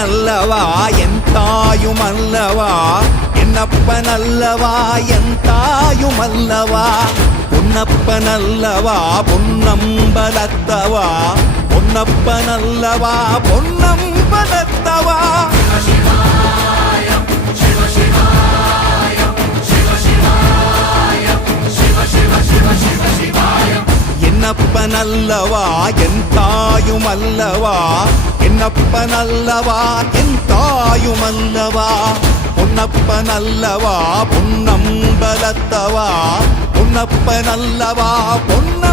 பொன்னப்பனல்லவா என் தாயுமல்லவா என்னப்பனல்லவா என் தாயுமல்லவா பொன்னப்பனல்லவா பொன்னம்பலத்தவா பொன்னப்பனல்லவா பொன்னம்பலத்தவா என்னப்பனல்லவா என் தாயுமல்லவா என்னப்பனல்லவா என் தாயுமல்லவா பொன்னப்பனல்லவா பொன்னம்பலத்தவா பொன்னப்பனல்லவா பொன்ன